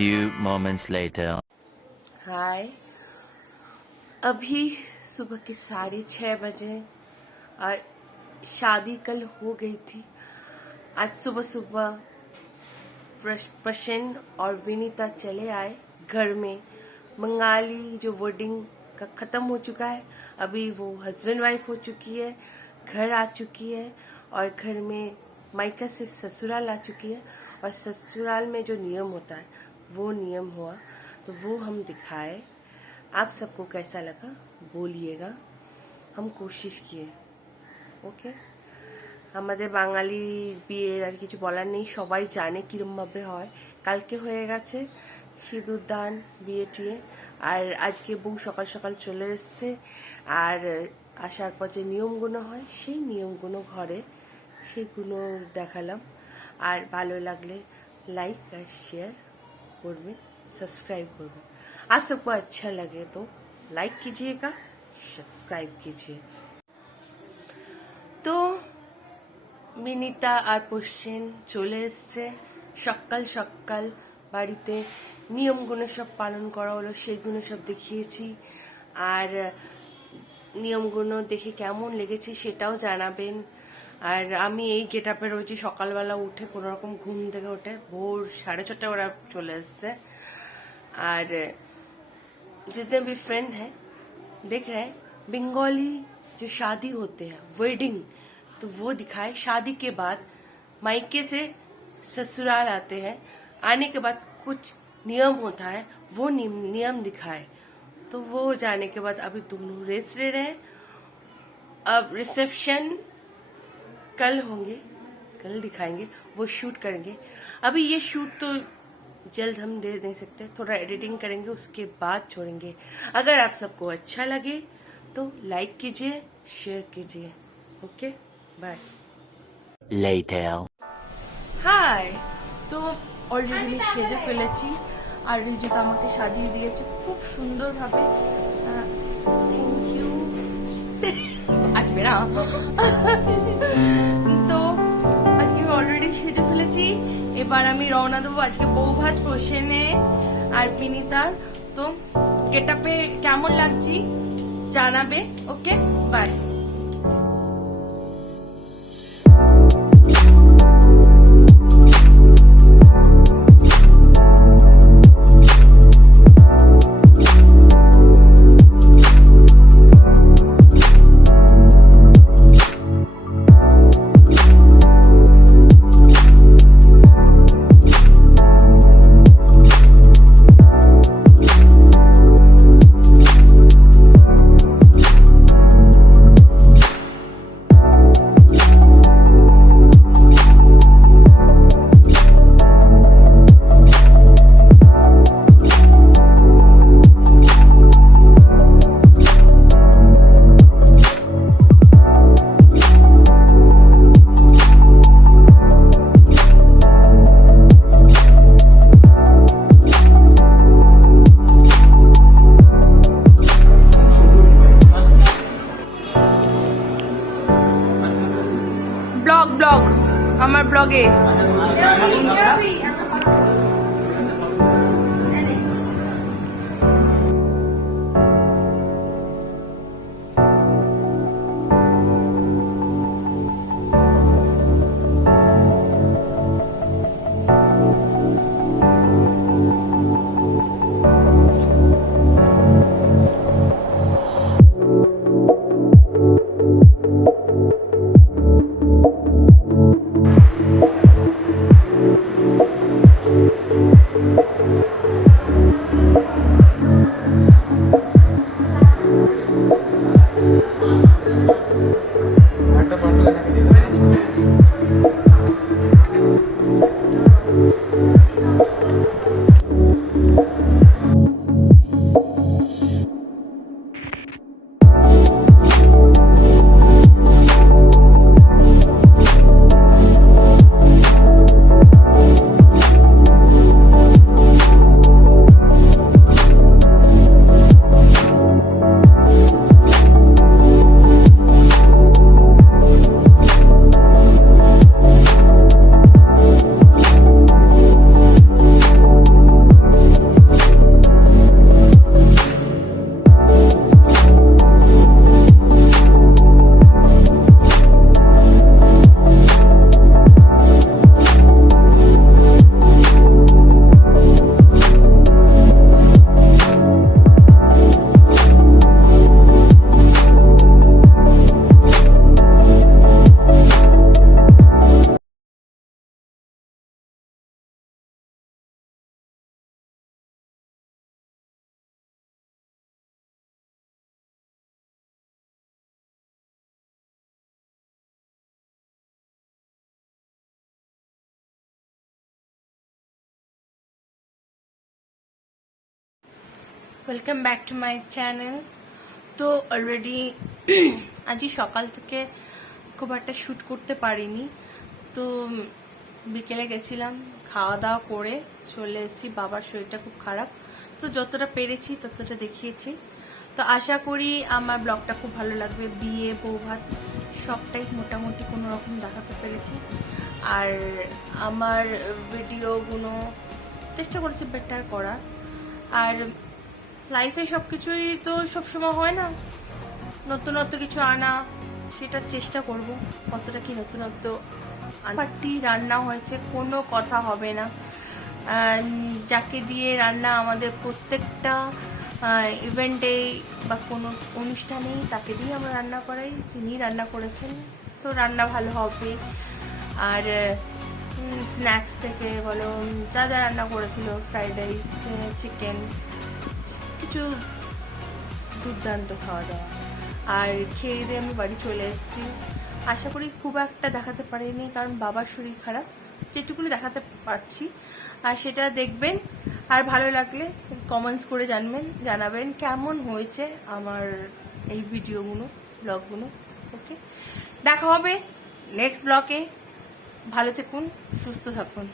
few moments later. हाय, अभी सुबह के 6:30 बजे और शादी कल हो गई थी। आज सुबह सुबह प्रशन और विनीता चले आए घर में। बंगाली जो वर्डिंग का ख़त्म हो चुका है, अभी वो हस्बैंड वाइफ हो चुकी है, घर आ चुकी है और घर में मायका से ससुराल आ चुकी है। और ससुराल में जो नियम होता है वो नियम हुआ, तो वो हम दिखाए। आप सबको कैसा लगा बोलिएगा, हम कोशिश किए। ওকে, আমাদের বাঙালি বিয়ের আর কিছু বলার নেই, সবাই জানে কীরমভাবে হয়। কালকে হয়ে গেছে সিঁদুর দান, বিয়ে টিয়ে, আর আজকে বউ সকাল সকাল চলে এসছে। আর আসার পর যে নিয়মগুলো হয় সেই নিয়মগুলো ঘরে, সেগুলো দেখালাম। আর ভালো লাগলে लाइक और शेयर करबे, सब्सक्राइब करबे। आप सबको अच्छा लगे तो लाइक कीजिएगा, सब्सक्राइब कीजिए। तो বিনিতা আর প্রসেন চলে এসছে সকাল সকাল বাড়িতে। নিয়মগুলো সব পালন করা হলো, সেগুলো সব দেখিয়েছি। আর নিয়মগুলো দেখে কেমন লেগেছে সেটাও জানাবেন। আর আমি এই গেট আপে রয়েছি, সকালবেলা উঠে কোনো রকম ঘুম থেকে উঠে ভোর 6:30 ওরা চলে এসছে। আর जितने भी फ्रेंड हैं देख रहे हैं, बंगाली जो शादी होते हैं वेडिंग, तो वो दिखाए। शादी के बाद मायके से ससुराल आते हैं, आने के बाद कुछ नियम होता है, वो नियम दिखाए। तो वो जाने के बाद अभी दोनों रेस्ट ले रहे हैं। अब रिसेप्शन कल होंगे, कल दिखाएंगे, वो शूट करेंगे। अभी ये शूट तो जल्द हम दे नहीं सकते, थोड़ा एडिटिंग करेंगे, उसके बाद छोड़ेंगे। अगर आप सबको अच्छा लगे तो लाइक कीजिए, शेयर कीजिए। Okay, bye. Later. হাই, তো অলরেডি আমি সেজে ফেলেছি আর রিজু তো আমাকে সাজিয়ে দিয়েছে খুব সুন্দরভাবে। Thank you. আসবে না। তো আজকে আমি অলরেডি সেজে ফেলেছি, এবার আমি রওনা দেবো আজকে বৌভাত প্রসেনে আর বিনিতার। তো গেটআপে কেমন লাগছি জানাবে। ওকে, বাই। ব্লগ আমার ব্লগে welcome back to my channel. তো অলরেডি আজই সকাল থেকে খুব একটা শ্যুট করতে পারিনি। তো বিকেলে গেছিলাম, খাওয়া দাওয়া করে চলে এসেছি। বাবার শরীরটা খুব খারাপ, তো যতটা পেরেছি ততটা দেখিয়েছি। তো আশা করি আমার ব্লগটা খুব ভালো লাগবে। বিয়ে, বৌভাত সবটাই মোটামুটি কোনো রকম দেখাতে পেরেছি। আর আমার ভিডিওগুলো চেষ্টা করেছি বেটার করার। আর লাইফে সব কিছুই তো সবসময় হয় না, নতুনত্ব কিছু আনা, সেটা চেষ্টা করব কতটা কি নতুনত্ব। পার্টি রান্না হয়েছে, কোনো কথা হবে না। যাকে দিয়ে রান্না আমাদের প্রত্যেকটা ইভেন্টে বা কোনো অনুষ্ঠানেই তাকে দিয়ে আমরা রান্না করাই, তিনি রান্না করেছেন, তো রান্না ভালো হবে। আর স্ন্যাক্স থেকে বলো, যা যা রান্না করেছিল, ফ্রাইড রাইস, চিকেন, কিছু দুর্দান্ত খাওয়া দাওয়া। আর খেয়ে দিয়ে আমি বাড়ি চলে এসেছি। আশা করি খুব একটা দেখাতে পারিনি, কারণ বাবার শরীর খারাপ। যেটুকুনি দেখাতে পারছি আর সেটা দেখবেন। আর ভালো লাগলে কমেন্টস করে জানাবেন কেমন হয়েছে আমার এই ভিডিওগুলো, ব্লগগুলো। ওকে, দেখা হবে নেক্সট ব্লগে। ভালো থাকুন, সুস্থ থাকুন।